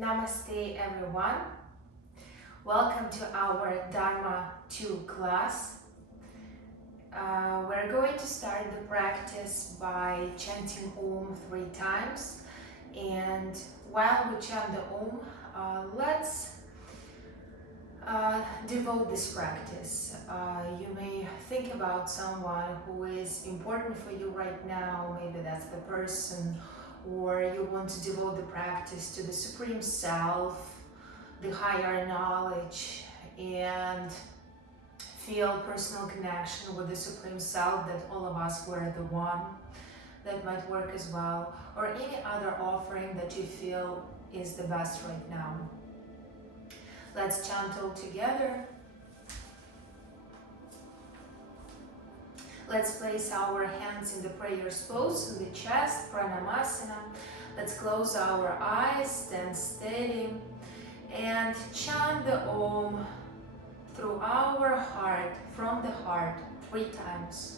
Namaste everyone. Welcome to our Dharma 2 class. We're going to start the practice by chanting Om 3 times. And while we chant the Om, let's devote this practice. You may think about someone who is important for you right now. Maybe that's the person, or you want to devote the practice to the Supreme Self, the higher knowledge, and feel personal connection with the Supreme Self, that all of us were the one. That might work as well, or any other offering that you feel is the best right now. Let's chant all together. Let's place our hands in the prayer pose, in the chest, pranamasana. Let's close our eyes, stand steady, and chant the Om through our heart, from the heart, 3 times.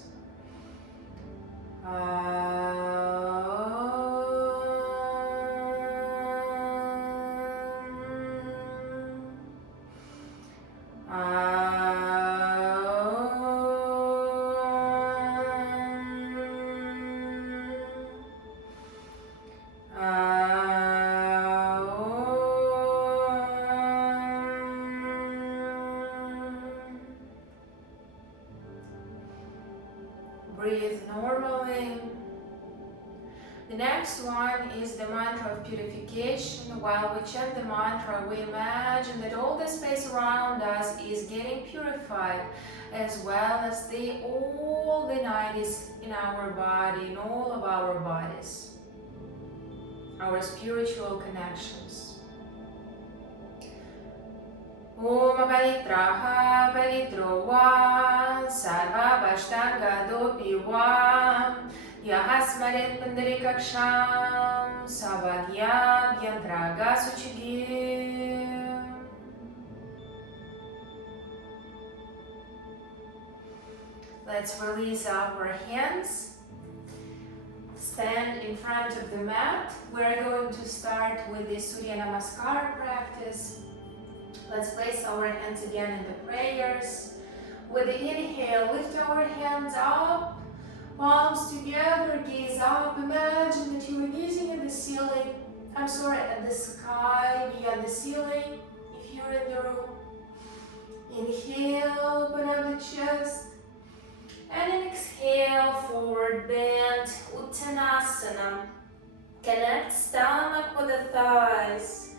Breathe normally. The next one is the mantra of purification. While we chant the mantra, we imagine that all the space around us is getting purified, as well as all the 90s in our body, in all of our bodies, our spiritual connections. Om Paritraha Paritro Va Sarva Vashtanga Dopi Va Yahasmaret Pandarikaksham Savagya Bhyantraga Suchigi. Let's release our hands. Stand in front of the mat. We're going to start with the Surya Namaskar practice. Let's place our hands again in the prayers. With the inhale, lift our hands up, palms together, gaze up. Imagine that you are gazing at the ceiling. At the sky, beyond the ceiling, if you're in the room. Inhale, open up the chest. And then exhale, forward bend, Uttanasana. Connect stomach with the thighs.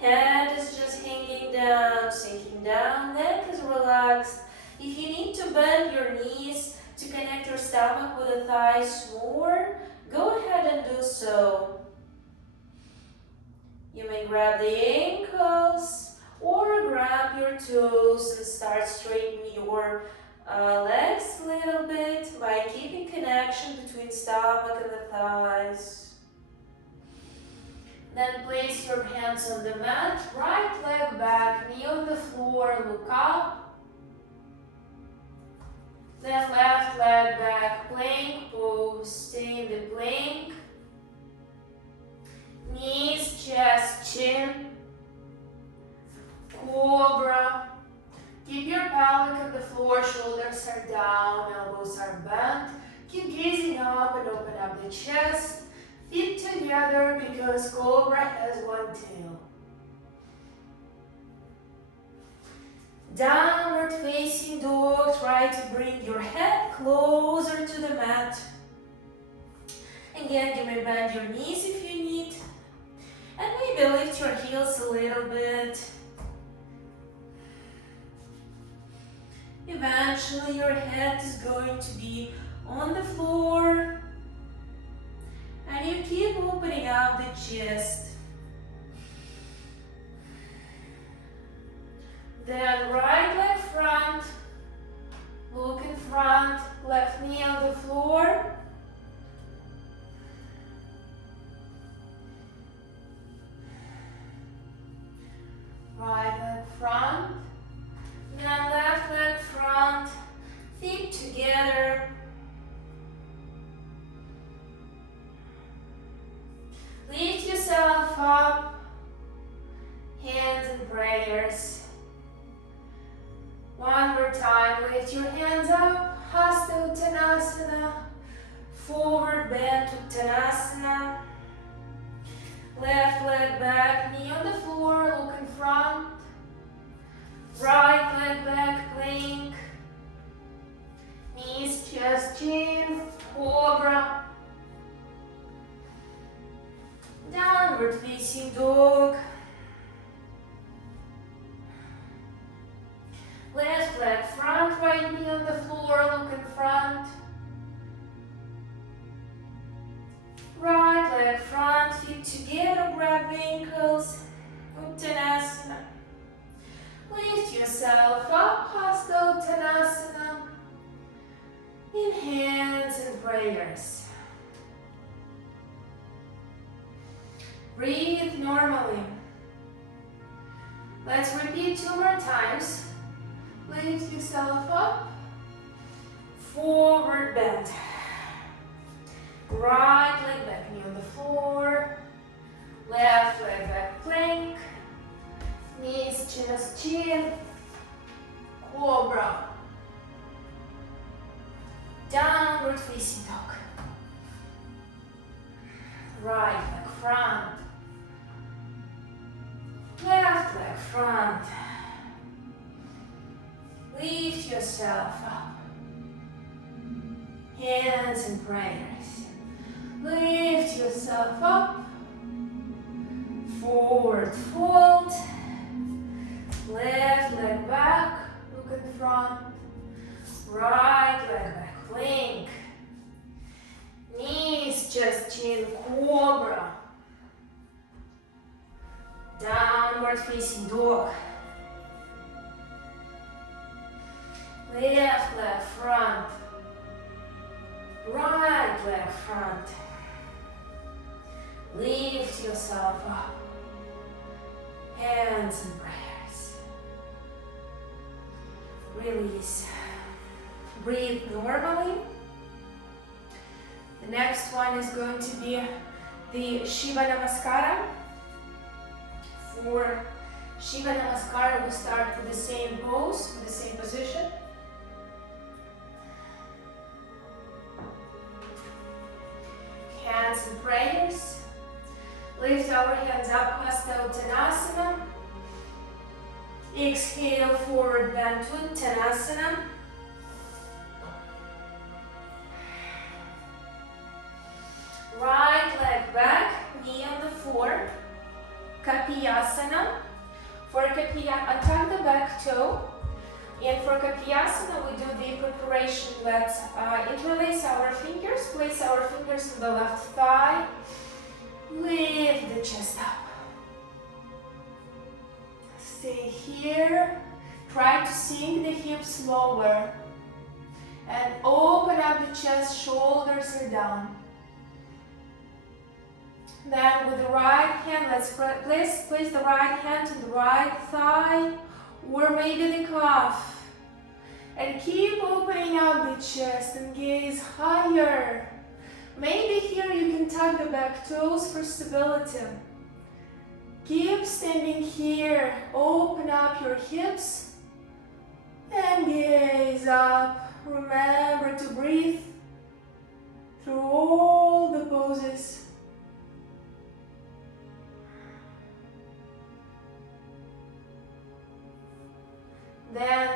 Head is just hanging down, sinking down, neck is relaxed. If you need to bend your knees to connect your stomach with the thighs more, go ahead and do so. You may grab the ankles or grab your toes and start straightening your legs a little bit by keeping connection between stomach and the thighs. Then place your hands on the mat, right leg back, knee on the floor, look up. Then left leg back, plank pose, stay in the plank. Knees, chest, chin. Cobra. Keep your pelvic on the floor, shoulders are down, elbows are bent. Keep gazing up and open up the chest. Feet together because Cobra has one tail. Downward facing dog. Try to bring your head closer to the mat. Again, you may bend your knees if you need. And maybe lift your heels a little bit. Eventually your head is going to be on the floor. And you keep opening up the chest. Then right leg front, look in front, left knee on the floor. Right leg front, then left leg front, feet together. Lift yourself up prayers. One more time, lift your hands up, Hasta Uttanasana, forward bend Uttanasana. Left leg back, knee on the floor, look in front. Right leg back, plank. Knees, chest, chin, cobra. Downward facing dog. Left leg front, right knee on the floor, look in front. Right leg front, feet together, grab the ankles. Uttanasana. Lift yourself up, Hasta Uttanasana. In hands and prayers. Breathe normally. Let's repeat 2 more times. Lift yourself up. Forward bend. Right leg back, knee on the floor. Left leg back, plank. Knees, chest, chin. Cobra. Downward facing dog. Right leg front. Left leg front. Lift yourself up. Hands and prayers. Lift yourself up. Forward fold. Left leg back. Look in front. Right leg back. Plank. Knees, chest, chin, cobra. Downward facing dog. Left leg front. Right leg front. Lift yourself up. Hands and prayers. Release. Breathe normally. The next one is going to be the Shiva Namaskara. For Shiva Namaskara, we start with the same pose, with the same position. Hands and prayers. Lift our hands up, Hasta Uttanasana. Exhale, forward bend to Uttanasana. Right leg back, knee on the floor. Kapiyasana. For Kapiyasana, tuck the back toe. And for Kapiyasana, we do the preparation. Let's interlace our fingers, place our fingers on the left thigh. Lift the chest up. Stay here. Try to sink the hips lower. And open up the chest, shoulders are down. Then with the right hand, let's place the right hand on the right thigh or maybe the calf. And keep opening up the chest and gaze higher. Maybe here you can tuck the back toes for stability. Keep standing here. Open up your hips and gaze up. Remember to breathe through all the poses. Then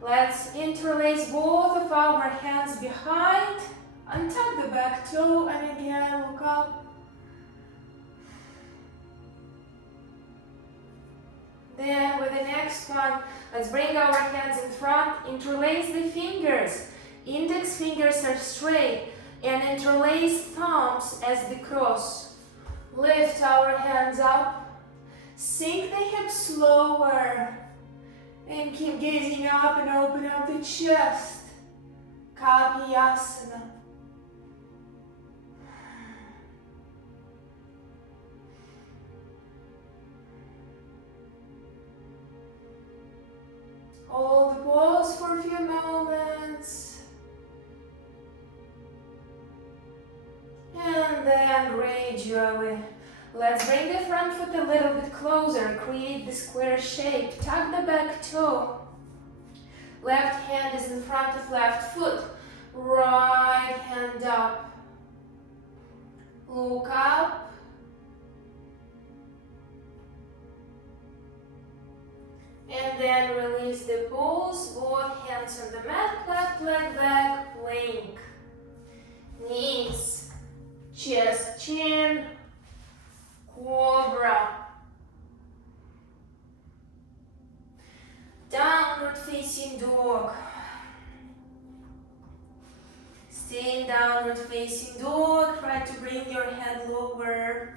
let's interlace both of our hands behind, untuck the back toe, and again look up. Then with the next one, let's bring our hands in front, interlace the fingers. Index fingers are straight and interlace thumbs as the cross. Lift our hands up, sink the hips lower. And keep gazing up and open up the chest. Kapiyasana. Hold the pose for a few moments. And then gradually Let's bring the front foot a little bit closer. Create the square shape. Tuck the back toe. Left hand is in front of left foot. Right hand up. Look up. And then release the pose. Both hands on the mat. Left leg back. Plank. Knees. Chest, chin. Cobra. Downward facing dog. Stay in downward facing dog. Try to bring your head lower.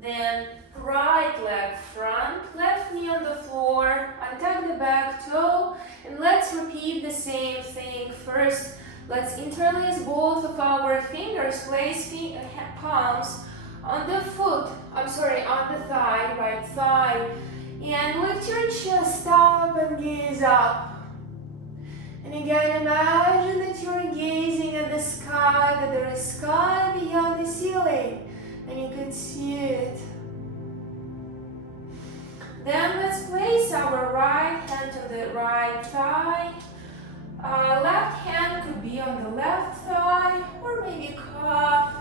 Then right leg front, left knee on the floor, untuck the back toe, and let's repeat the same thing. First, let's interlace both of our fingers, place palms on the foot, on the thigh, right thigh, and lift your chest up and gaze up. And again, imagine that you're gazing at the sky, that there is sky beyond the ceiling. And you can see it. Then let's place our right hand on the right thigh. Left hand could be on the left thigh or maybe calf.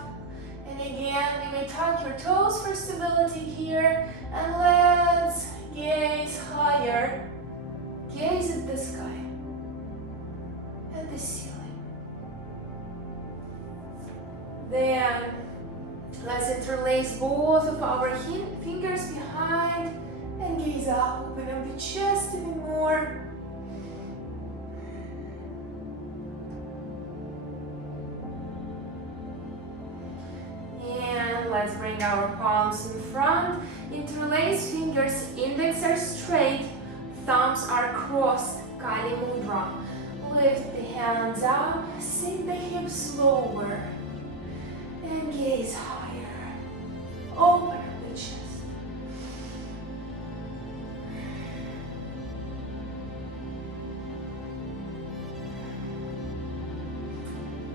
And again, you may tuck your toes for stability here. And let's gaze higher. Gaze at the sky and the ceiling. Then let's interlace both of our fingers behind and gaze up. Open up the chest even more. And let's bring our palms in front. Interlace fingers, index are straight, thumbs are crossed. Kali Mudra. Lift the hands up, sink the hips lower, and gaze higher. Open up the chest.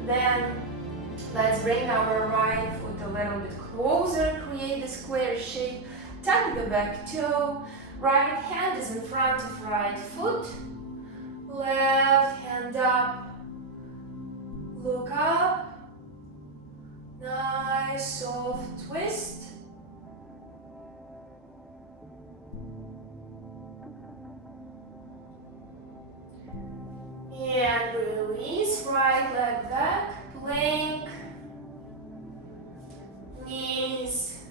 Then let's bring our right foot a little bit closer, create the square shape, tuck the back toe, right hand is in front of right foot, left hand up, look up, nice soft twist. And release, right leg back, plank, knees,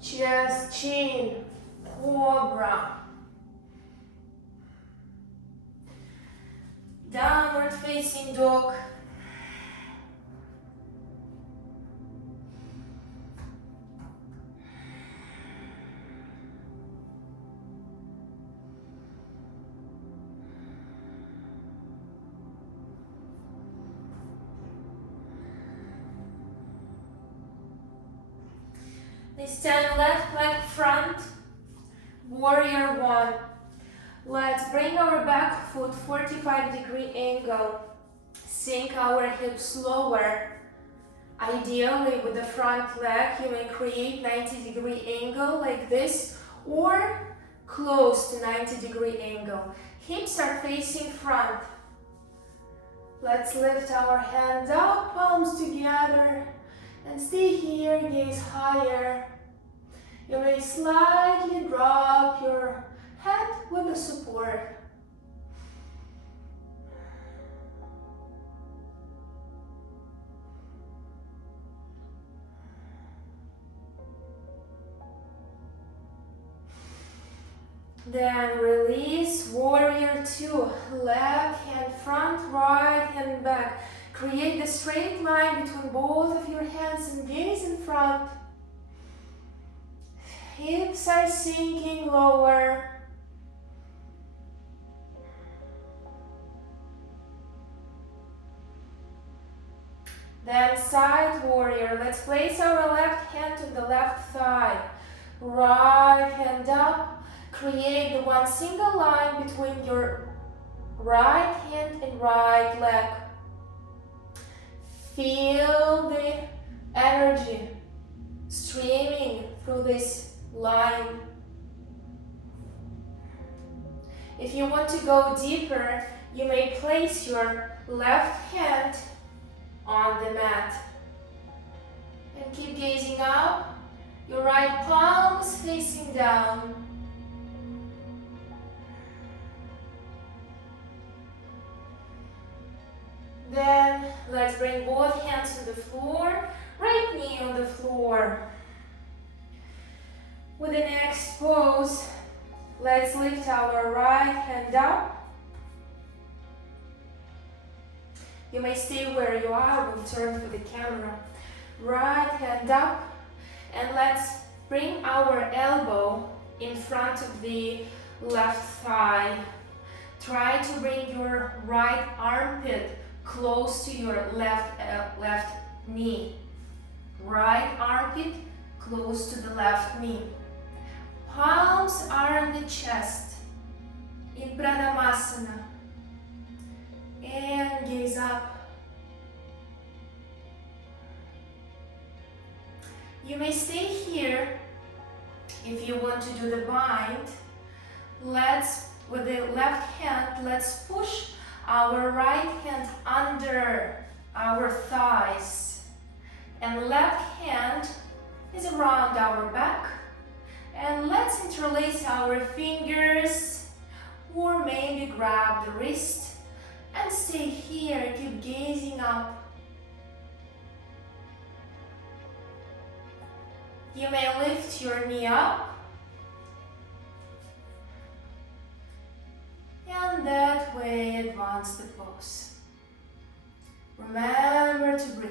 chest, chin, cobra. Downward facing dog. This time left leg front, warrior one. Let's bring our back foot 45-degree angle. Sink our hips lower. Ideally with the front leg you may create 90-degree angle like this or close to 90-degree angle. Hips are facing front. Let's lift our hands up, palms together. And stay here, gaze higher. You may slightly drop your head with the support. Then release, warrior two. Left hand front, right hand back. Create the straight line between both of your hands and gaze in front. Hips are sinking lower. Then side warrior. Let's place our left hand to the left thigh. Right hand up. Create the one single line between your right hand and right leg. Feel the energy streaming through this line. If you want to go deeper, you may place your left hand on the mat. And keep gazing up, your right palm is facing down. Then let's bring both hands to the floor, right knee on the floor. With the next pose, let's lift our right hand up. You may stay where you are, we'll turn for the camera. Right hand up, and let's bring our elbow in front of the left thigh. Try to bring your right armpit close to your left knee. Right armpit close to the left knee. Palms are on the chest in Pranamasana. And gaze up. You may stay here if you want to do the bind. With the left hand, let's push our right hand under our thighs. And left hand is around our back. And let's interlace our fingers or maybe grab the wrist and stay here. Keep gazing up. You may lift your knee up. And that way advance the pose. Remember to breathe.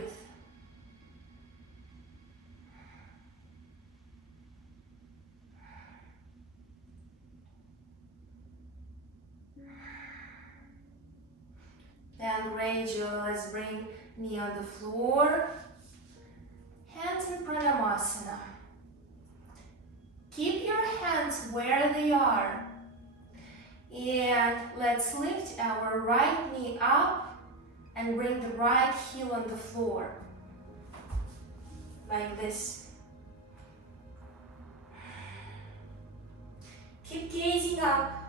Then gradually, let's bring knee on the floor. Hands in Pranamasana. Keep your hands where they are. And let's lift our right knee up and bring the right heel on the floor. Like this. Keep gazing up.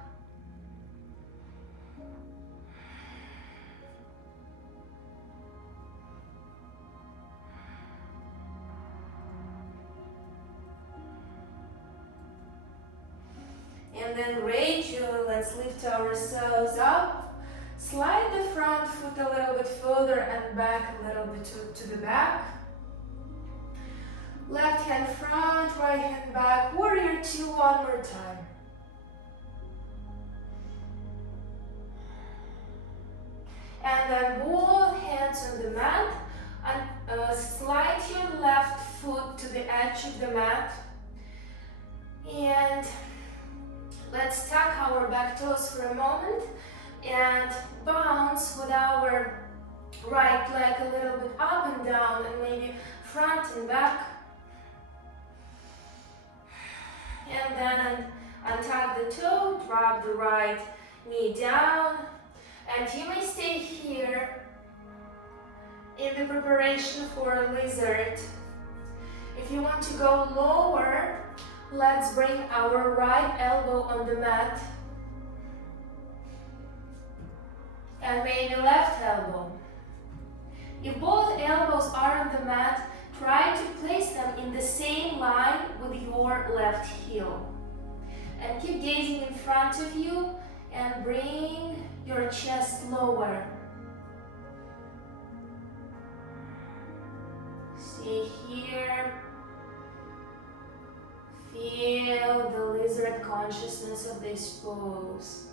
And then gradually, let's lift ourselves up. Slide the front foot a little bit further and back a little bit to the back. Left hand front, right hand back. Warrior 2, one more time. And then both hands on the mat. And slide your left foot to the edge of the mat. And let's tuck our back toes for a moment and bounce with our right leg a little bit up and down and maybe front and back. And then untuck the toe, drop the right knee down. And you may stay here in the preparation for a lizard. If you want to go lower, let's bring our right elbow on the mat. And maybe left elbow. If both elbows are on the mat, try to place them in the same line with your left heel. And keep gazing in front of you and bring your chest lower. Stay here. Feel the lizard consciousness of this pose.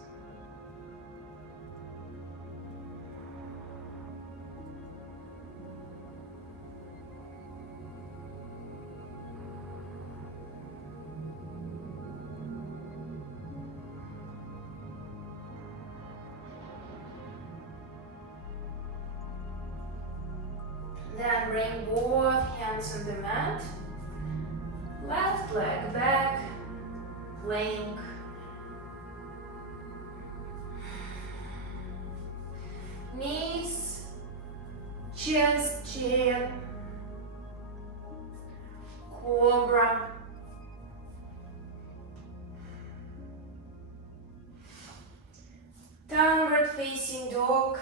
Then bring both hands on the mat. Left leg back, plank. chest, chin, cobra, downward facing dog,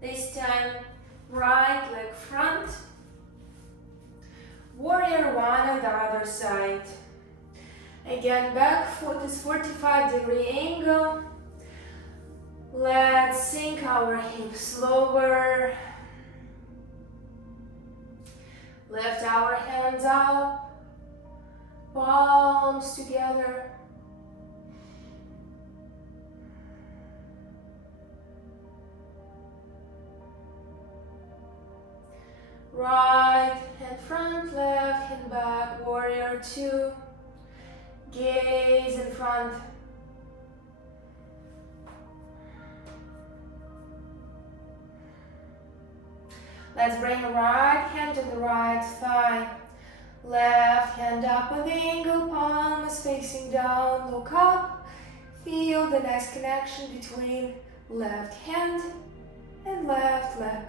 this time right leg front, warrior one on the other side. Again, back foot is 45-degree angle. Let's sink our hips lower. Lift our hands up, palms together. Right hand front, left hand back, warrior two. Gaze in front. Let's bring right hand to the right thigh. Left hand up on the angle, palm is facing down, look up. Feel the nice connection between left hand and left leg.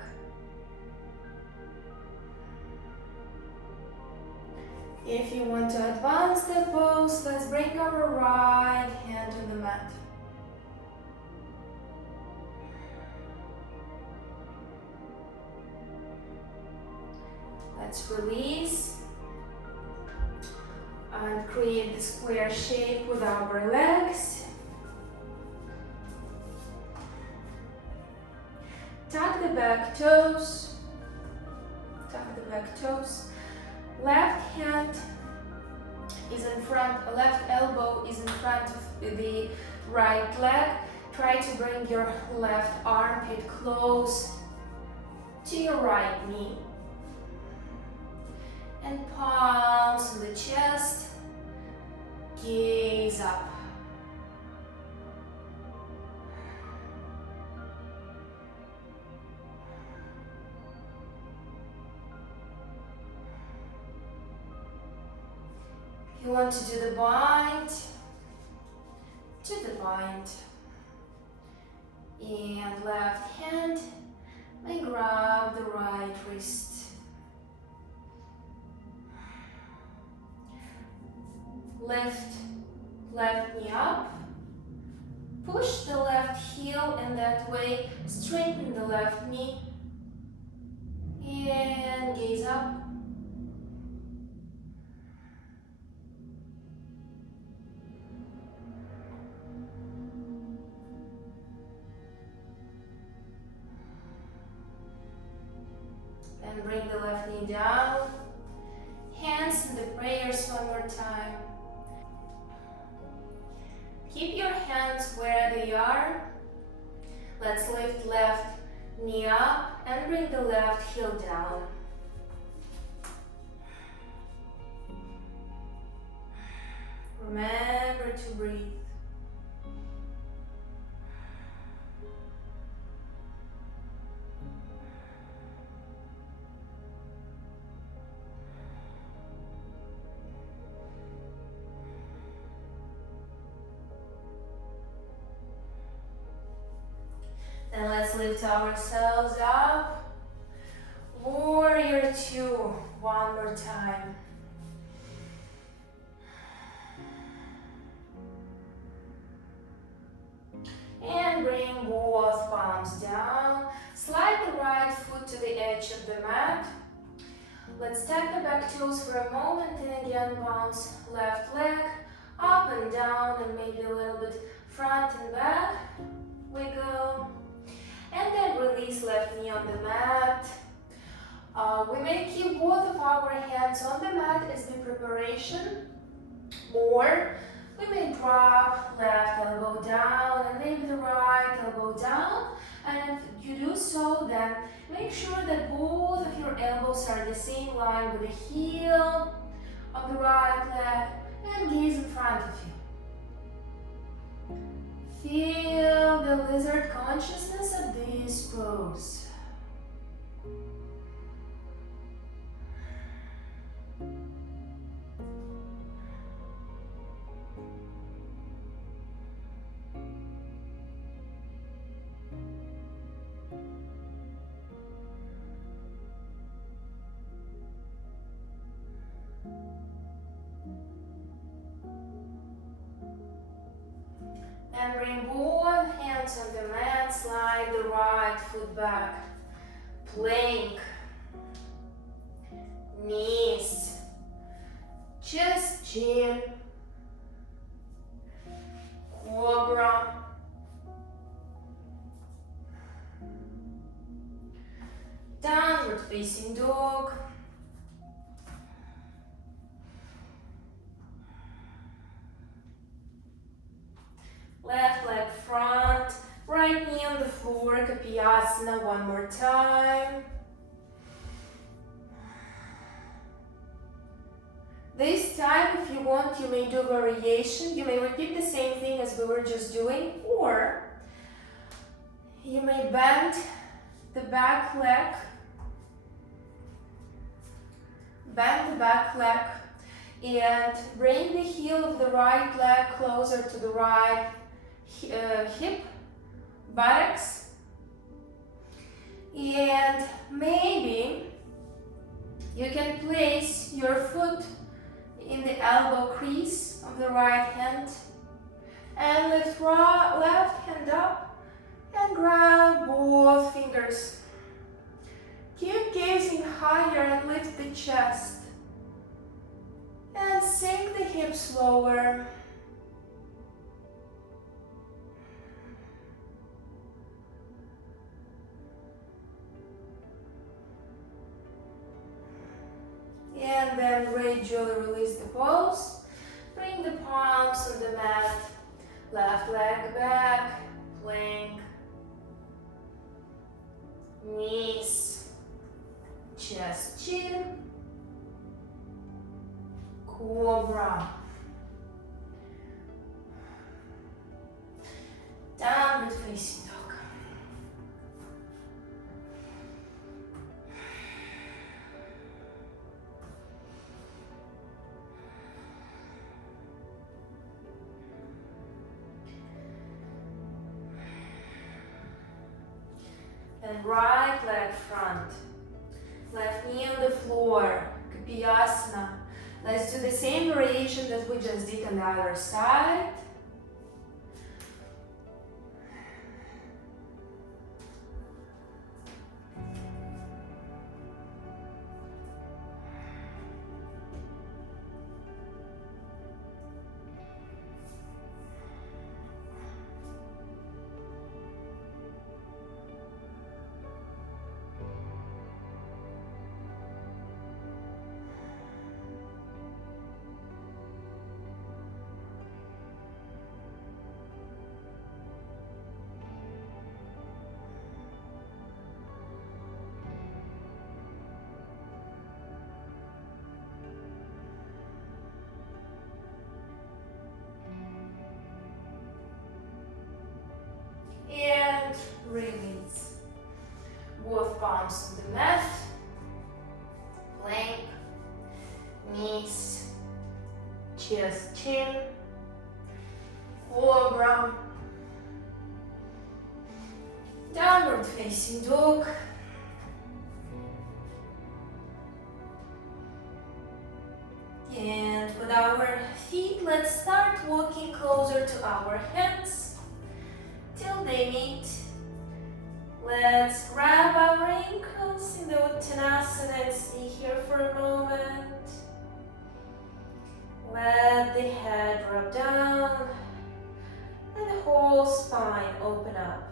If you want to advance the pose, let's bring our right hand to the mat. Let's release and create the square shape with our legs. Tuck the back toes. Tuck the back toes. Left hand is in front, left elbow is in front of the right leg. Try to bring your left armpit close to your right knee. And palms on the chest, gaze up. You want to do the bind to the bind, and left hand may grab the right wrist. Lift left knee up, push the left heel, and that way straighten the left knee and gaze up. And bring the left knee down. Hands in the prayers one more time. Keep your hands where they are. Let's lift left knee up and bring the left heel down. Remember to breathe. Then let's lift ourselves up. Warrior two, one more time. And bring both palms down. Slide the right foot to the edge of the mat. Let's tap the back toes for a moment and again bounce left leg up and down and maybe a little bit front and back. Wiggle. And then release left knee on the mat. We may keep both of our hands on the mat as the preparation, or we may drop left elbow down and maybe the right elbow down. And if you do so, then make sure that both of your elbows are the same line with the heel of the right leg and gaze in front of you. Feel the lizard consciousness of this this pose. And bring both hands on the mat, slide the right foot back. Plank, knees, chest, chin, cobra, downward facing dog, left leg front, right knee on the floor, Kapiyasana one more time. This time, if you want, you may do variation. You may repeat the same thing as we were just doing, or you may bend the back leg, and bring the heel of the right leg closer to the right hip, buttocks, and maybe you can place your foot in the elbow crease of the right hand and lift left hand up and grab both fingers. Keep gazing higher and lift the chest and sink the hips lower. And then gradually release the pose. Bring the palms on the mat. Left leg back. Plank. Knees. Chest, chin. Cobra. Downward facing dog. And right leg front, left knee on the floor, Kapiyasana. Let's do the same variation that we just did on the other side. And release. Both palms on the mat. Plank. Knees. Chest, chin. Cobra. Downward facing dog. And with our feet, let's start walking closer to our hands till they meet. Let's grab our ankles in the Uttanasana and stay here for a moment. Let the head drop down and the whole spine open up.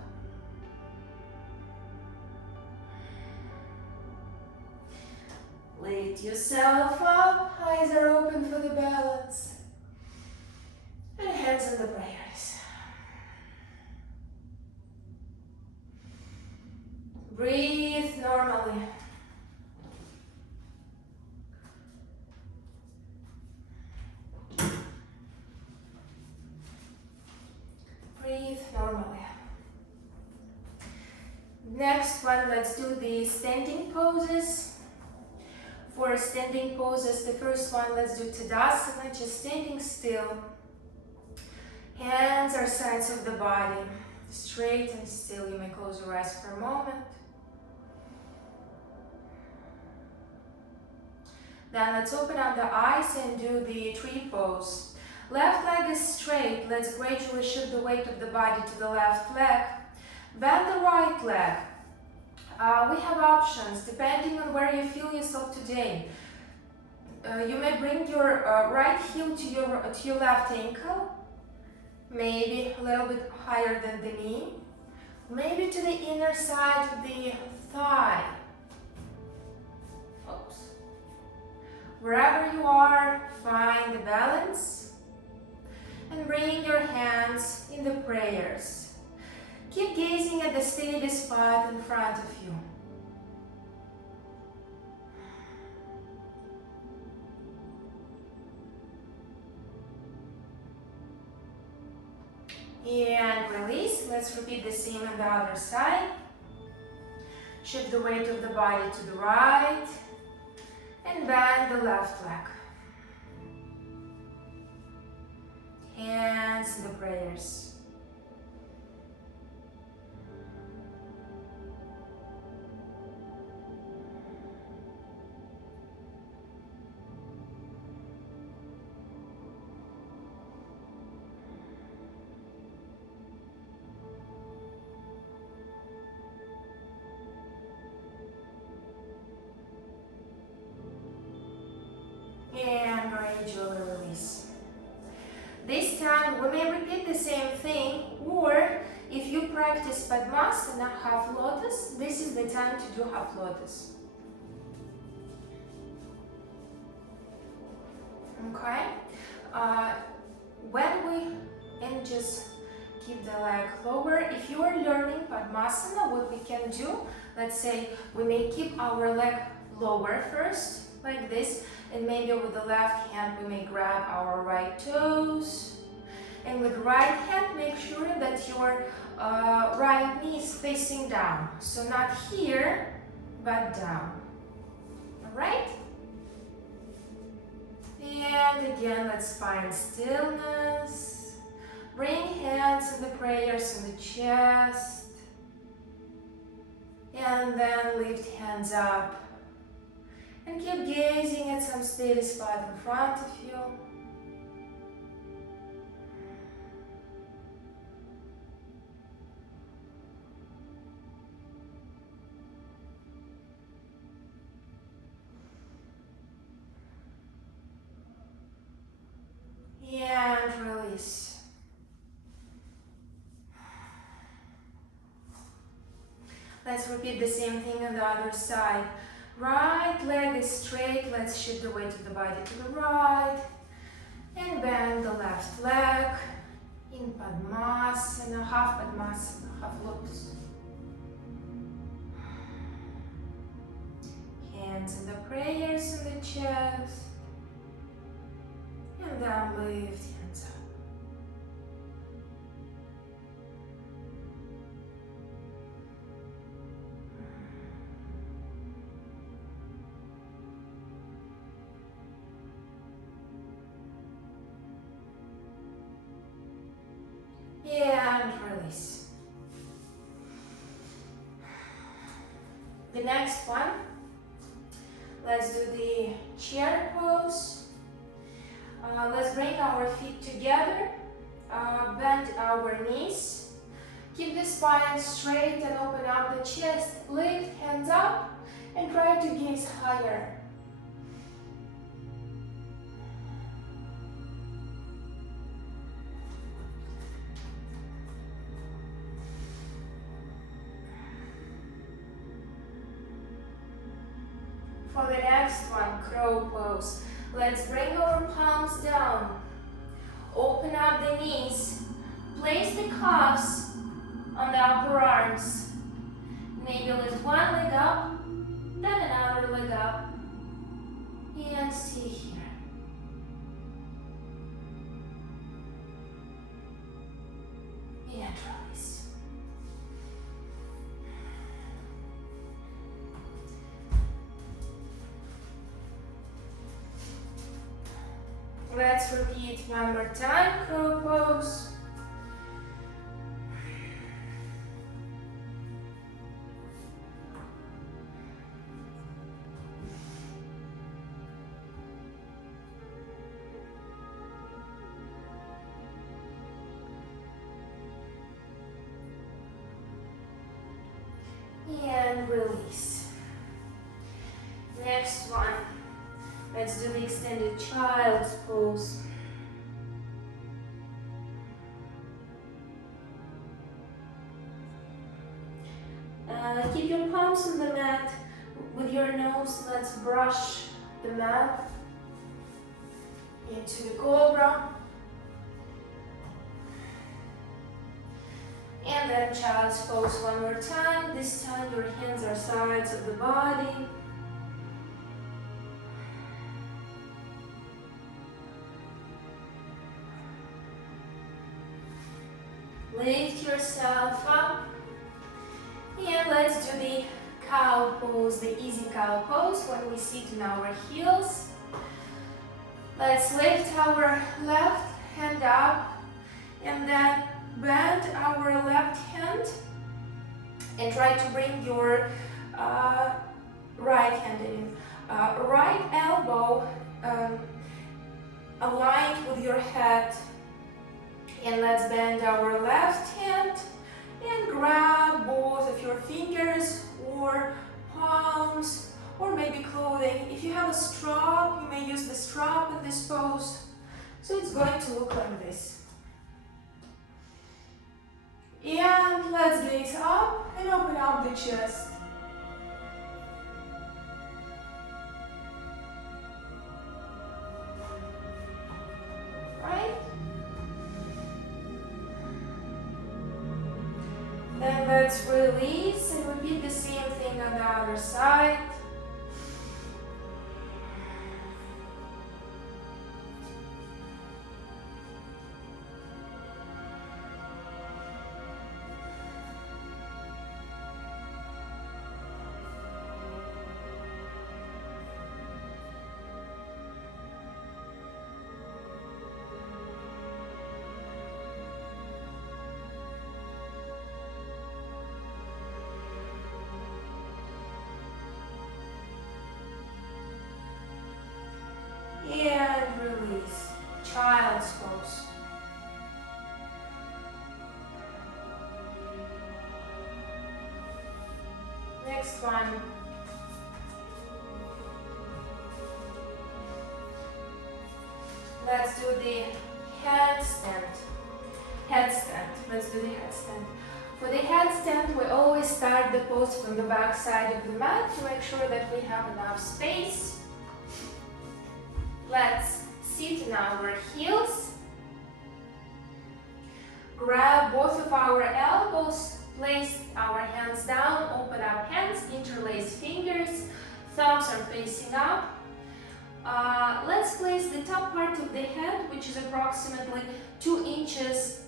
Lift yourself up, eyes are open for the balance, and hands on the prayers. Breathe normally. Breathe normally. Next one, let's do the standing poses. For standing poses, the first one, let's do Tadasana, just standing still. Hands are sides of the body, straight and still. You may close your eyes for a moment. Then let's open up the eyes and do the tree pose. Left leg is straight. Let's gradually shift the weight of the body to the left leg. Bend the right leg. We have options depending on where you feel yourself today. You may bring your right heel to your left ankle, maybe a little bit higher than the knee, maybe to the inner side of the thigh. Oops. Wherever you are, find the balance and bring your hands in the prayers. Keep gazing at the steady spot in front of you. And release. Let's repeat the same on the other side. Shift the weight of the body to the right and bend the left leg. Hands in the prayers. And gradually release. This time we may repeat the same thing, or if you practice Padmasana, half lotus, this is the time to do half lotus. Okay? And just keep the leg lower. If you are learning Padmasana, what we can do, let's say we may keep our leg lower first, like this, and maybe with the left hand we may grab our right toes, and with right hand make sure that your right knee is facing down, so not here but down. All right, and again let's find stillness. Bring hands in the prayers in the chest, and then lift hands up. And keep gazing at some steady spot in front of you. And release. Let's repeat the same thing on the other side. Right leg is straight, let's shift the weight of the body to the right and bend the left leg in Padmasana, half lotus. Hands in the prayers in the chest, and then lift hands up. And release. The next one, let's do the chair pose. Let's bring our feet together, bend our knees, keep the spine straight and open up the chest, lift hands up and try to gaze higher. For the next one, crow pose. Let's bring our palms down. Open up the knees. Place the calves on the upper arms. Maybe lift one leg up, then another leg up. And stay here. And release. let's repeat one more time, crow pose. And release. Next one. Let's do the extended child's pose. Keep your palms on the mat. With your nose, let's brush the mat into the cobra. And then child's pose one more time. This time your hands are sides of the body. Lift yourself up. And let's do the cow pose, the easy cow pose when we sit on our heels. Let's lift our left hand up and then bend our left hand and try to bring your right hand in. Right elbow aligned with your head. And let's bend our left hand and grab both of your fingers or palms or maybe clothing. If you have a strap, you may use the strap in this pose. So it's going to look like this. And let's gaze up and open up the chest. Right? Then let's release and repeat the same thing on the other side. And release. Child's pose. Next one. Let's do the headstand. Headstand. Let's do the headstand. For the headstand, we always start the pose from the back side of the mat to make sure that we have enough space. Let's sit on our heels. Grab both of our elbows, place our hands down, open up hands, interlace fingers, thumbs are facing up. Let's place the top part of the head, which is approximately 2 inches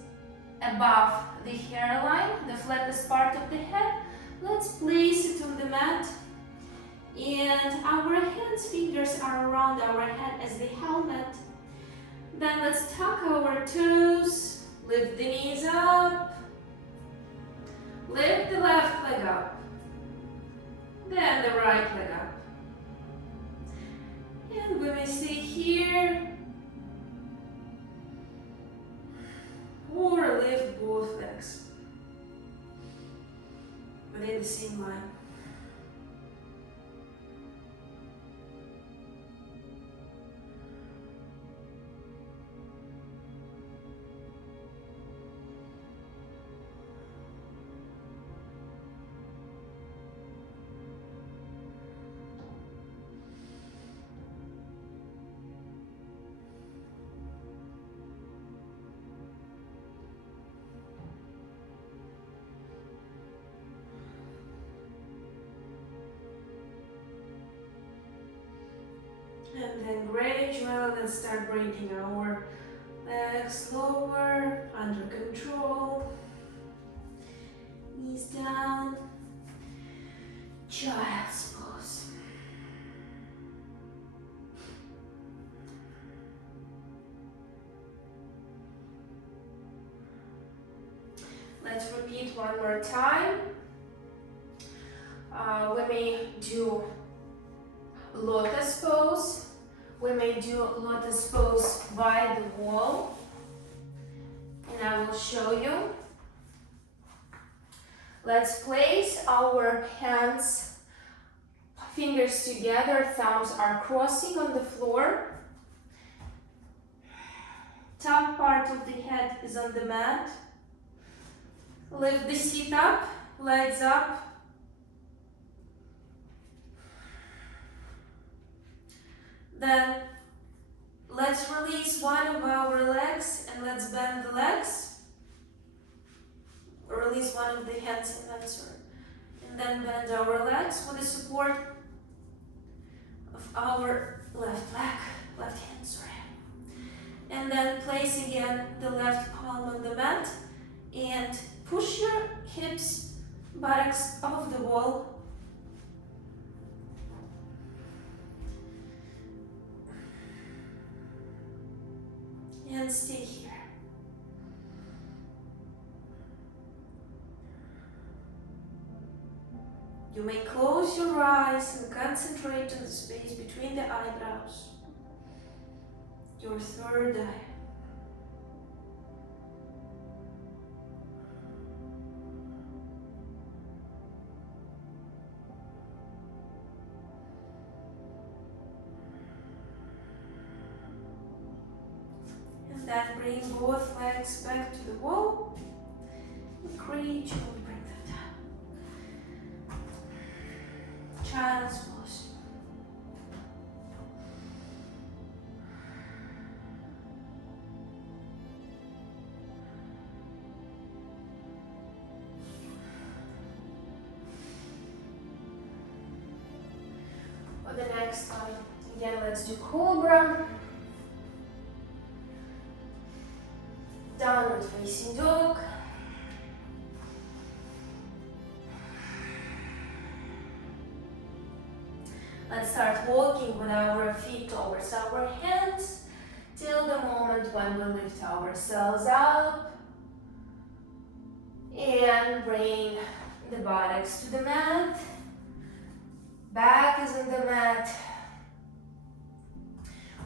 above the hairline, the flattest part of the head. Let's place it on the mat. And our hands, fingers are around our head as the helmet. Then let's tuck our toes, lift the knees up, lift the left leg up, then the right leg up. And we may stay here, or lift both legs within the same line. And then gradually, let's start bringing our legs lower, under control. Knees down. Child's pose. repeat one more time. We may do lotus pose. We may do lotus pose by the wall. And I will show you. Let's place our hands, fingers together, thumbs are crossing on the floor. Top part of the head is on the mat. Lift the seat up, legs up. Then let's release one of our legs and let's bend the legs. Release one of the hands and then bend our legs with the support of our left leg, left hand, sorry. And then place again the left palm on the mat and push your hips, buttocks off the wall. And stay here. You may close your eyes and concentrate on the space between the eyebrows, your third eye. And then bring both legs back to the wall and gradually bring them down. Child's pose. For the next one, again, let's do cobra. Downward facing dog. Let's start walking with our feet towards our hands till the moment when we lift ourselves up and bring the buttocks to the mat. Back is on the mat.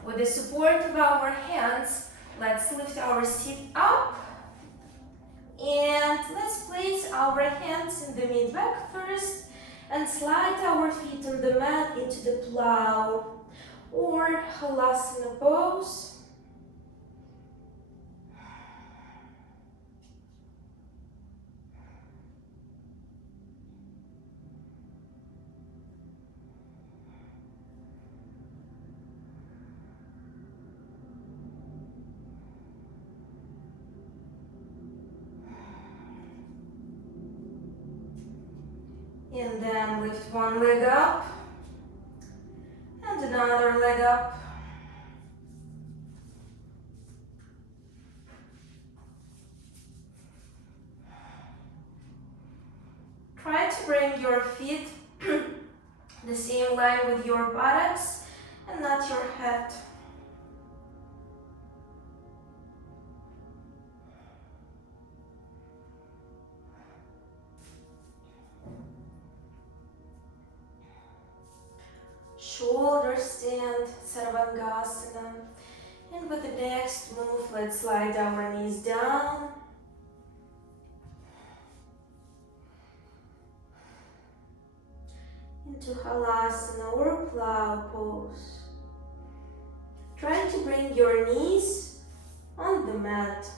With the support of our hands, let's lift our seat up and let's place our hands in the mid-back first and slide our feet on the mat into the plow or halasana pose. And then lift one leg up and another leg up. Try to bring your feet the same line with your buttocks and not your head. Shoulder stand, Sarvangasana. And with the next move, let's slide our knees down. Into halasana or plow pose. Try to bring your knees on the mat.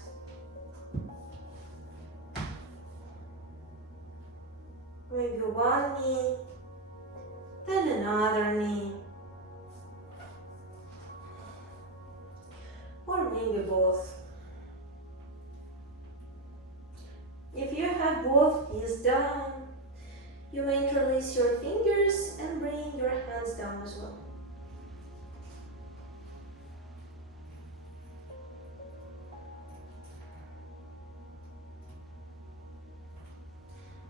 Maybe one knee, then another knee. Or maybe both. If you have both knees down, you may interlace your fingers and bring your hands down as well.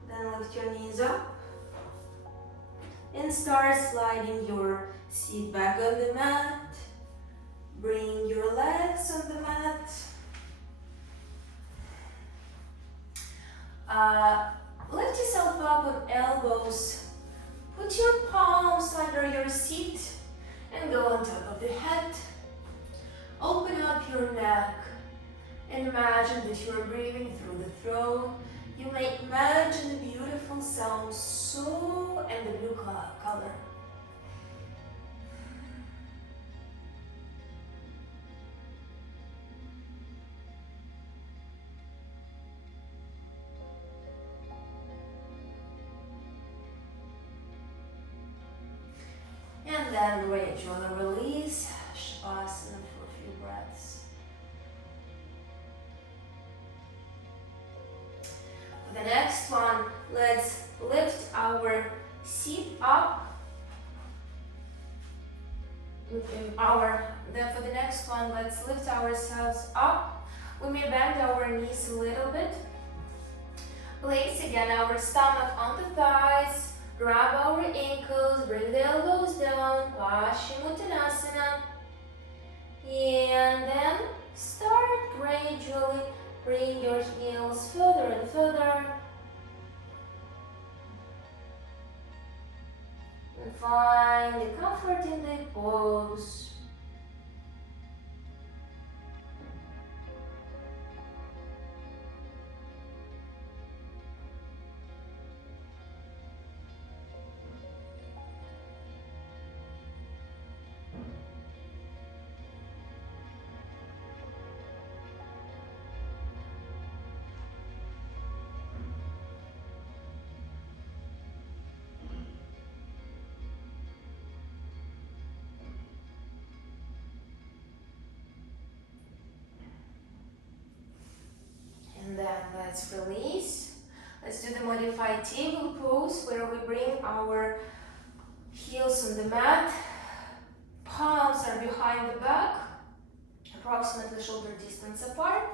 Then lift your knees up and start sliding your seat back on the mat. Bring your legs on the mat. Lift yourself up on elbows. Put your palms under your seat and go on top of the head. Open up your neck and imagine that you are breathing through the throat. You may imagine a beautiful sound so and the blue color. And then gradually release Shavasana for a few breaths. For the next one, let's lift our seat up. Then for the next one, let's lift ourselves up. We may bend our knees a little bit. Place again our stomach on the thighs. Grab our ankles, bring the elbows down, Paschimottanasana. And then start gradually, bring your heels further and further. And find the comfort in the pose. And then let's release. Let's do the modified table pose where we bring our heels on the mat. Palms are behind the back, approximately shoulder distance apart.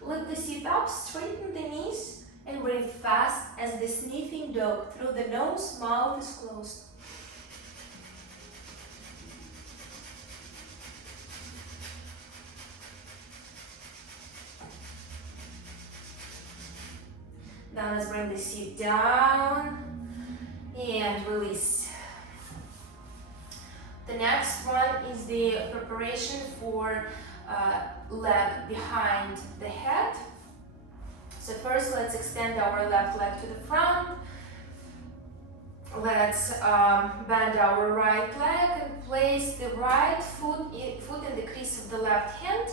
Lift the seat up, straighten the knees, and breathe fast as the sniffing dog. Through the nose, mouth is closed. Now let's bring the seat down and release. The next one is the preparation for leg behind the head. So first let's extend our left leg to the front. Let's bend our right leg and place the right foot in the crease of the left hand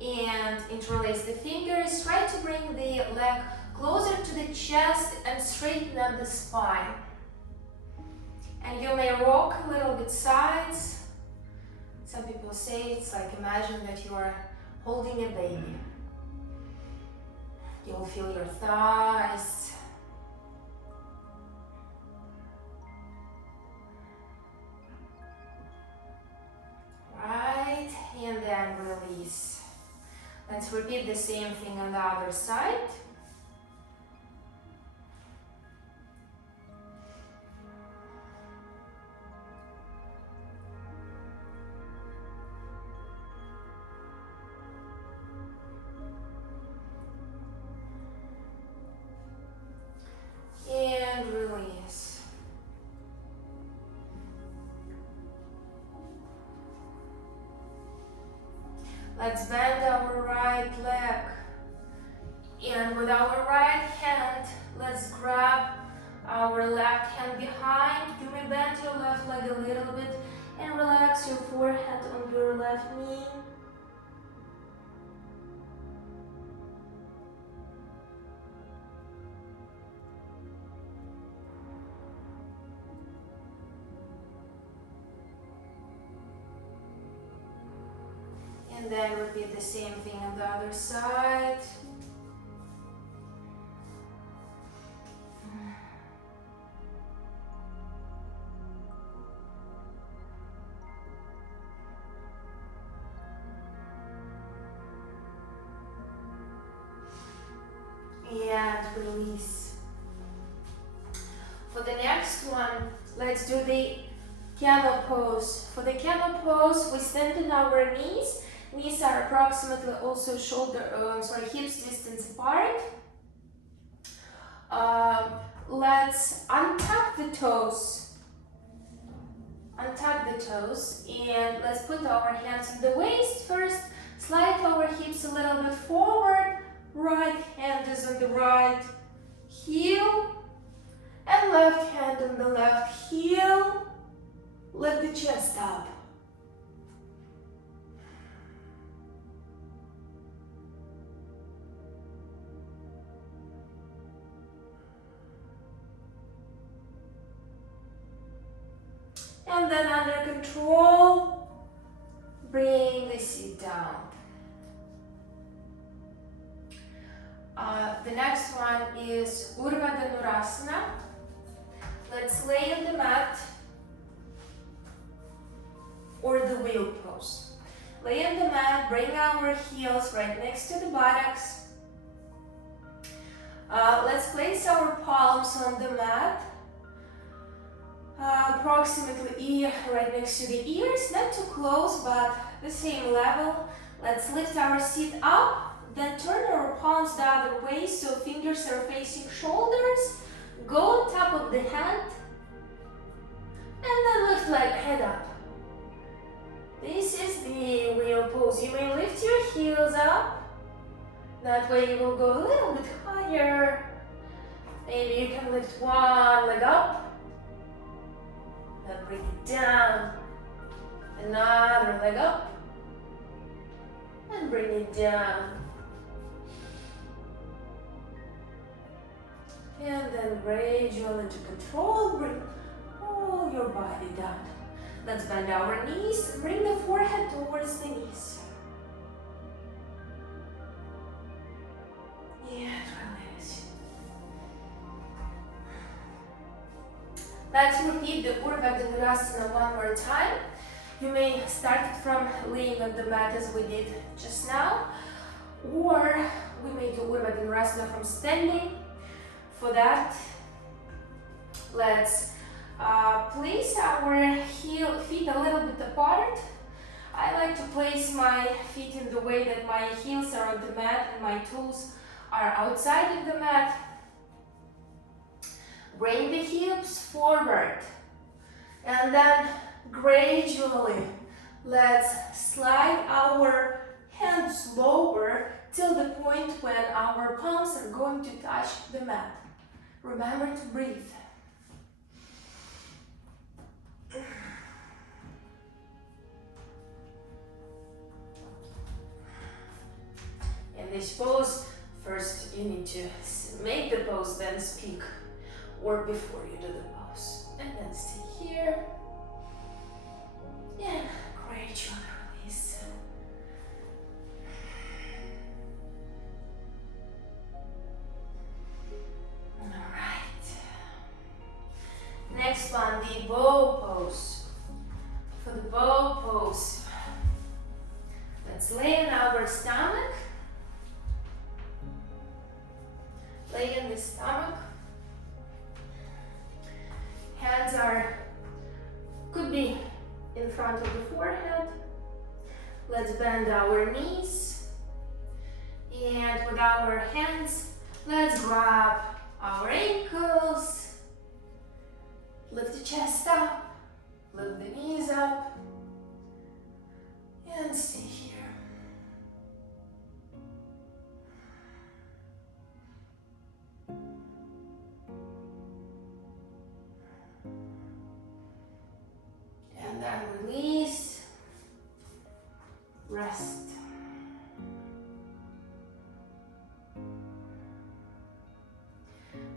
and interlace the fingers. Try to bring the leg closer to the chest and straighten up the spine. And you may rock a little bit sides. Some people say it's like imagine that you are holding a baby. You'll feel your thighs. Right, and then release. Let's repeat the same thing on the other side. And release. Let's bend our right leg. And with our right hand, let's grab our left hand behind. You may bend your left leg a little bit and relax your forehead on your left knee. And then repeat the same thing on the other side. And release. For the next one, let's do the camel pose. For the camel pose, we stand on our knees. Knees are approximately also hips distance apart. Let's untap the toes. Untap the toes and let's put our hands on the waist first. Slide our hips a little bit forward. Right hand is on the right heel and left hand on the left heel. Lift the chest up. And then under control, bring the seat down. The next one is Urdhva Dhanurasana. Let's lay on the mat or the wheel pose. Lay on the mat, bring our heels right next to the buttocks. Let's place our palms on the mat. Approximately right next to the ears, not too close, but the same level. Let's lift our seat up, then turn our palms the other way so fingers are facing shoulders. Go on top of the hand, and then lift like head up. This is the wheel pose. You may lift your heels up. That way you will go a little bit higher. Maybe you can lift one leg up. Then bring it down, another leg up, and bring it down. And then gradual into control, bring all your body down. Let's bend our knees, bring the forehead towards the knees. And release. Let's repeat the Urdhva Dhanurasana one more time. You may start it from laying on the mat as we did just now, or we may do Urdhva Dhanurasana from standing. For that, let's place our feet a little bit apart. I like to place my feet in the way that my heels are on the mat and my toes are outside of the mat. Bring the hips forward and then gradually let's slide our hands lower till the point when our palms are going to touch the mat. Remember to breathe. In this pose, first you need to make the pose, then speak, or before you do the pose. And then stay here. And gradually release. Alright. Next one, the bow pose. For the bow pose, let's lay on our stomach. Lay on the stomach. Hands could be in front of the forehead. Let's bend our knees. And with our hands, let's grab our ankles. Lift the chest up. Lift the knees up. And stay here. And then release, rest.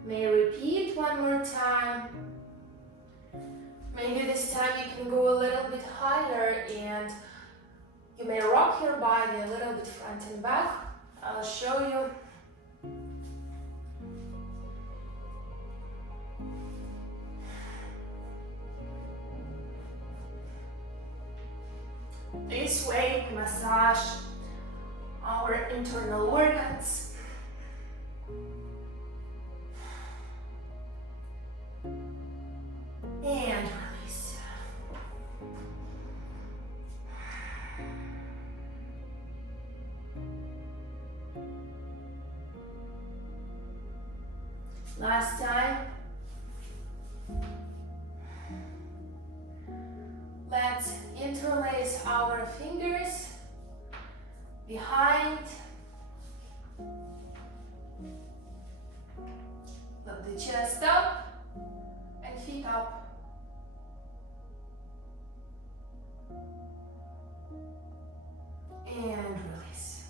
May repeat one more time. Maybe this time you can go a little bit higher and you may rock your body a little bit front and back. I'll show you. This way, massage our internal organs. And release. last time. Let's interlace our fingers behind. Lift the chest up and feet up. And release.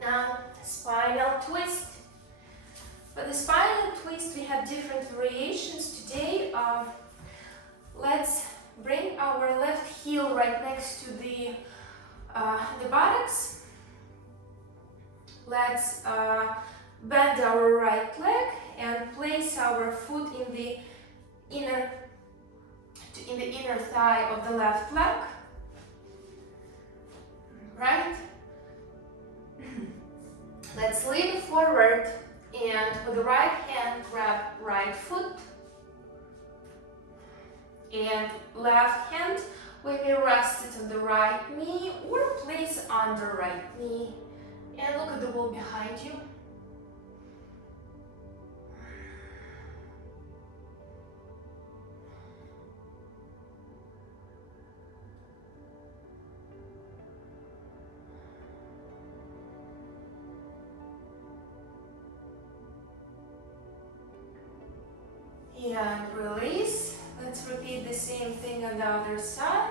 Now, spinal twist. For the spinal twist, we have different variations today. Let's bring our left heel right next to the buttocks. Let's bend our right leg and place our foot in the inner thigh of the left leg. Right? Let's lean forward and with the right hand grab right foot and left hand we may rest it on the right knee or place under right knee and look at the wall behind you. And release. Let's repeat the same thing on the other side.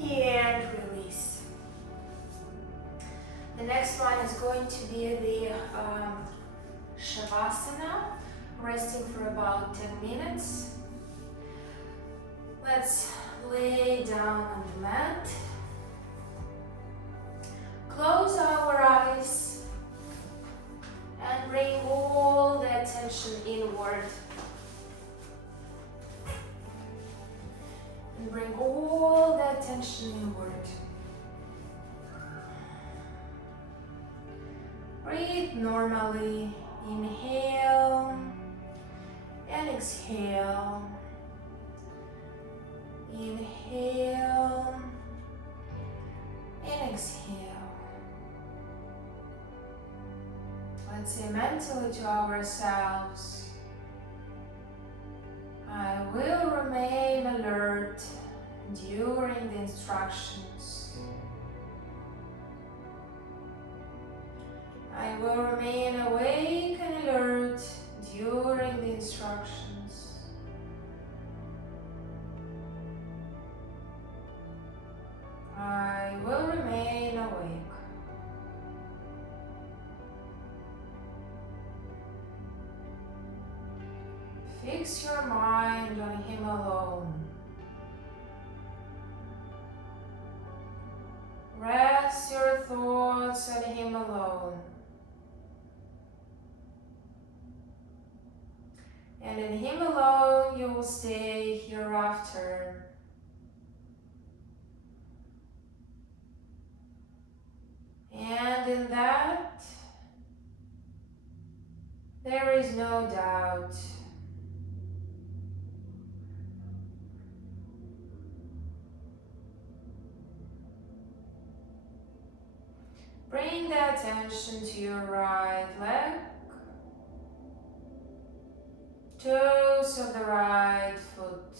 And release. The next one is going to be the Shavasana, resting for about 10 minutes. Let's lay down on the mat. Close our eyes and bring all the attention inward. And bring all the attention inward. Breathe normally. Inhale and exhale. Inhale and exhale. Let's say mentally to ourselves, I will remain alert during the instructions. I will remain awake and alert during the instructions. I will remain awake. Fix your mind on Him alone. Rest your thoughts on Him alone. And in Him alone you will stay hereafter. And in that, there is no doubt. Bring the attention to your right leg, toes of the right foot,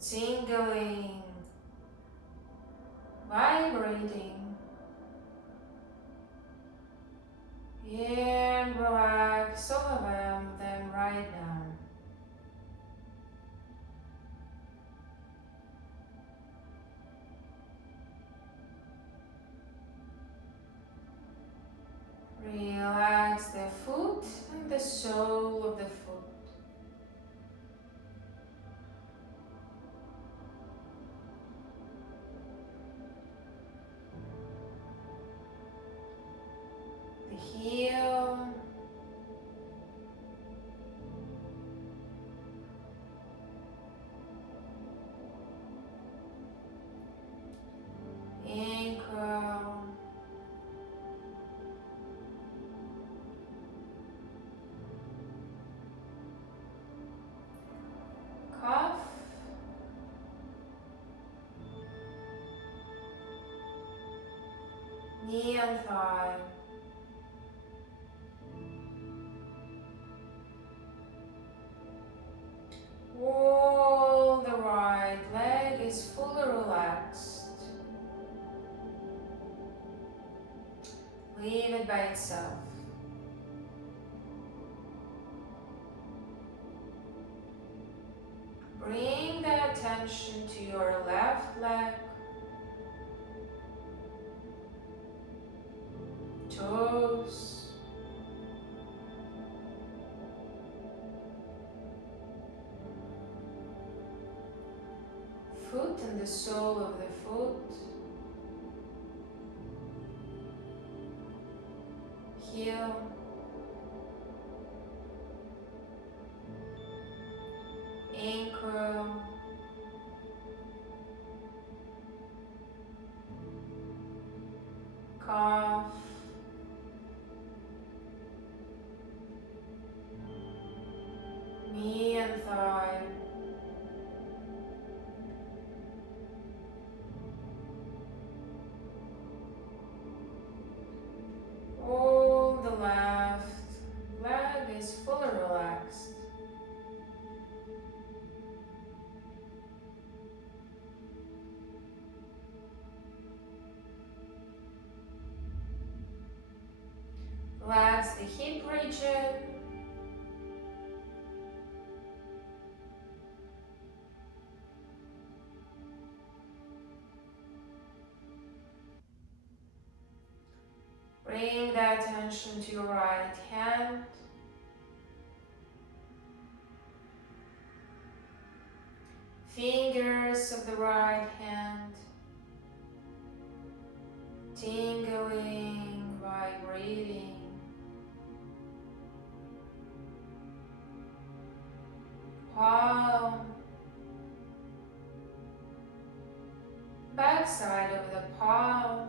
tingling, vibrating, and relax all of them right now. knee and thigh. All the right leg is fully relaxed. Leave it by itself. Bring the attention to your left leg, toes, foot and the sole of the foot, heel, ankle, calf, knee and thigh, all the left leg is fully relaxed. Relax the hip region. Bring the attention to your right hand. Fingers of the right hand. Tingling, vibrating. Palm. Back side of the palm.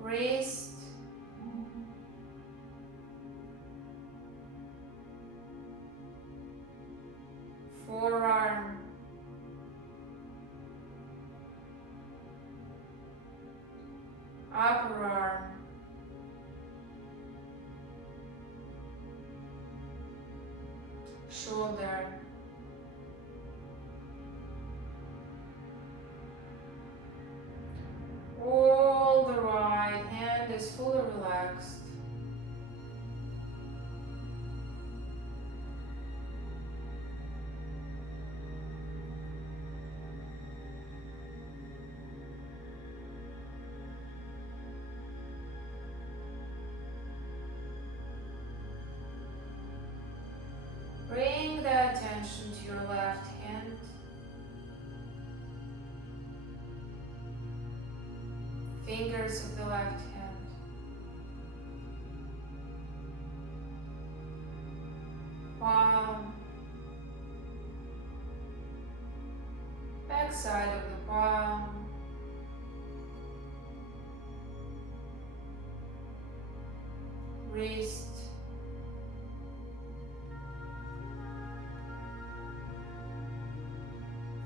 Wrist. Forearm. Upper arm. Shoulder. All the right hand is fully relaxed. Bring the attention to your left hand. Fingers of the left hand. Palm. Back side of the palm. Wrist.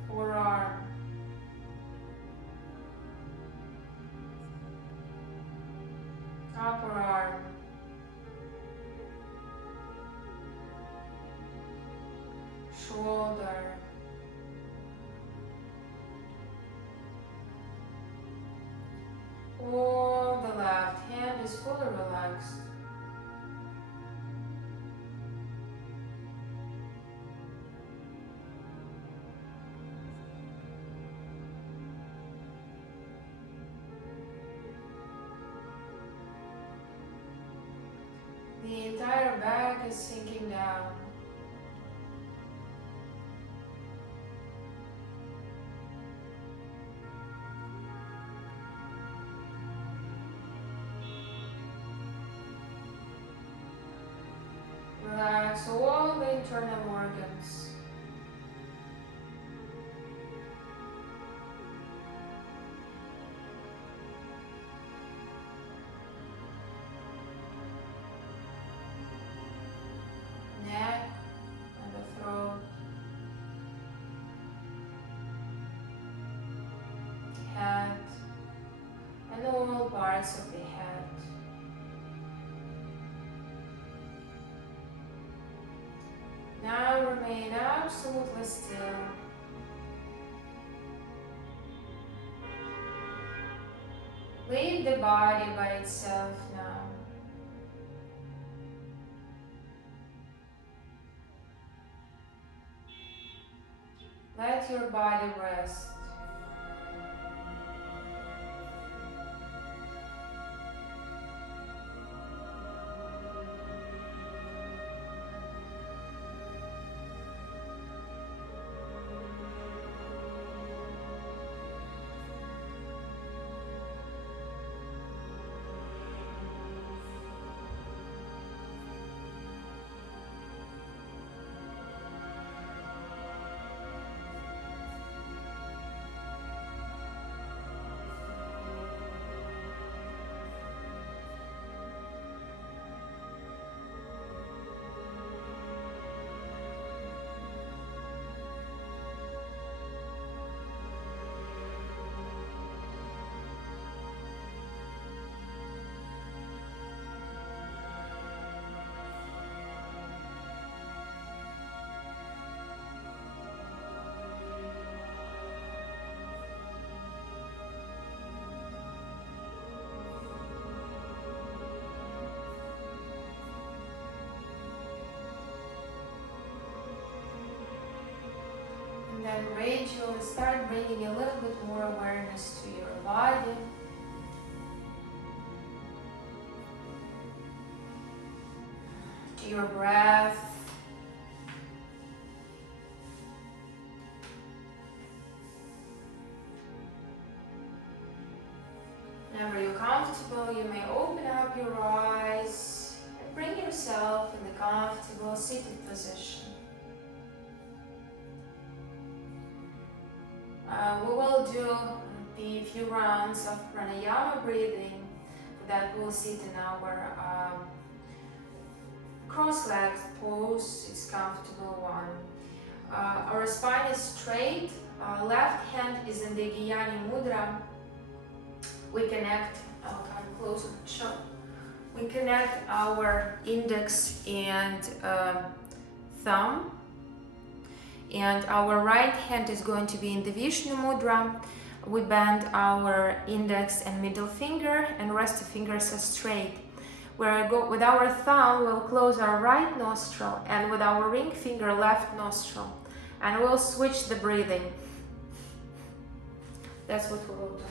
Forearm. Upper arm. Shoulder. All the left hand is fully relaxed. The entire back is sinking down. Relax all the internal organs. Neck and the throat. and remain absolutely still. Leave the body by itself now. Let your body rest. And then gradually start bringing a little bit more awareness to your body. To your breath. Whenever you're comfortable, you may open up your eyes and bring yourself in the comfortable seated position. We will do the few rounds of pranayama breathing. For that, we'll sit in our cross-legged pose. It's comfortable one. Our spine is straight. Left hand is in the Giyani Mudra. We connect, I'll come closer, sure. We connect our index and thumb. And our right hand is going to be in the Vishnu Mudra. We bend our index and middle finger, and rest of fingers are straight. Where I go with our thumb, we'll close our right nostril, and with our ring finger, left nostril. And we'll switch the breathing. That's what we will do.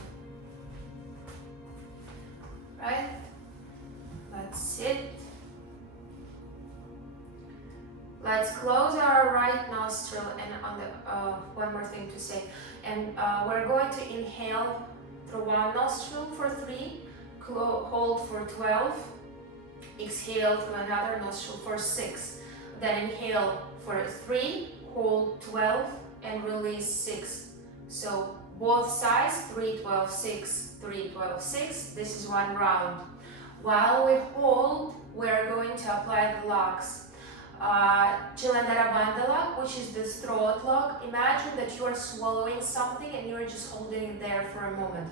Right? Let's sit. Let's close our right nostril, and on the one more thing to say. And we're going to inhale through one nostril for 3, hold for 12, exhale through another nostril for 6. Then inhale for 3, hold 12, and release 6. So both sides, 3, 12, 6, 3, 12, 6. This is one round. While we hold, we're going to apply the locks. Chilandara Bandha lock, which is this throat lock. Imagine that you are swallowing something and you're just holding it there for a moment.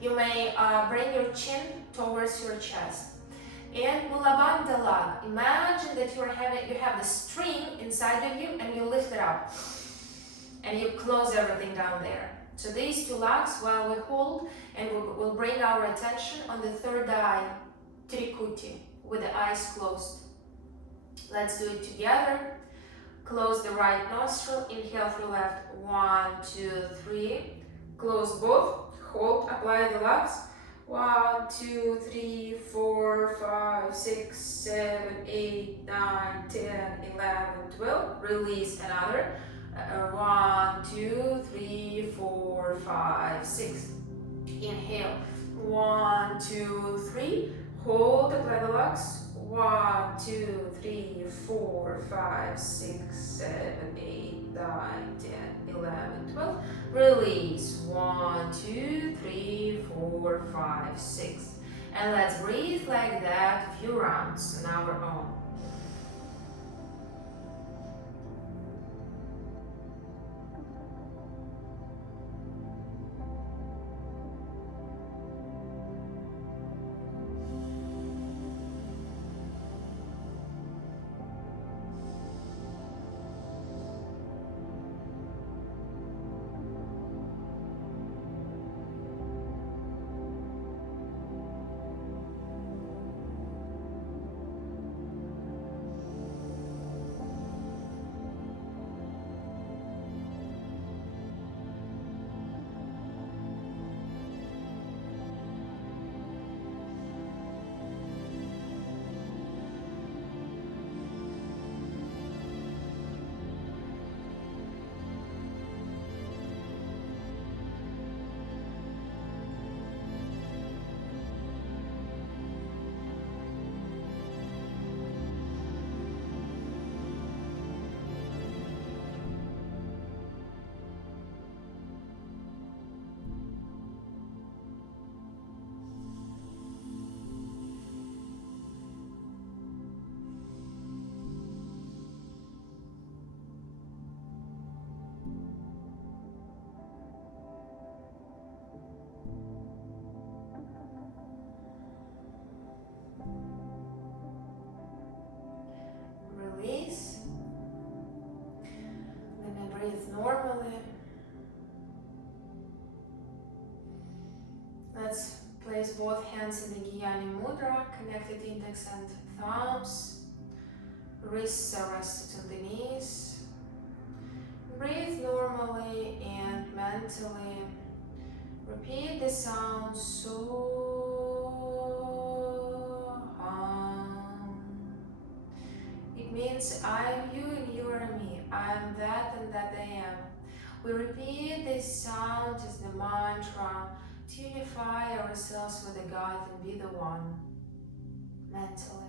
You may bring your chin towards your chest. And Mula Bandha lock. Imagine that you have the string inside of you and you lift it up. And you close everything down there. So these two locks, while we hold, and we'll bring our attention on the third eye, Trikuti, with the eyes closed. Let's do it together. Close the right nostril, inhale through left, 1, 2, 3. Close both, hold, apply the locks. 1, 2, 3, 4, 5, 6, 7, 8, 9, 10, 11, 12. Release another. 1, 2, 3, 4, 5, 6. Inhale. 1, 2, 3. Hold, apply the locks. 1, 2, 3, 4, 5, 6, 7, 8, 9, 10, 11, 12. Release. 1, 2, 3, 4, 5, 6. And let's breathe like that a few rounds on our own. breathe normally. Let's place both hands in the Gyani Mudra, connected index and thumbs. Wrists are rested on the knees. Breathe normally and mentally repeat the sound Soham. It means I am you and you are me. I am that and that I am. We repeat this sound as the mantra to unify ourselves with the God and be the one mentally.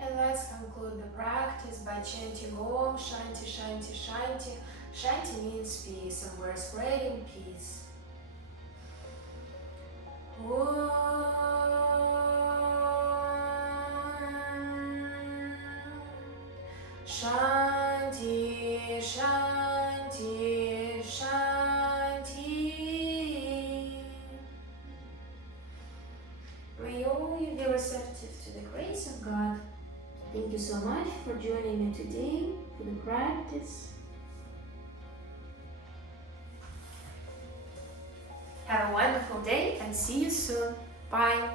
And let's conclude the practice by chanting Om Shanti Shanti Shanti. Shanti means peace, and we're spreading peace. Om Shanti Shanti Shanti. May all you be receptive to the grace of God. Thank you so much for joining me today for the practice. Have a wonderful day and see you soon. Bye.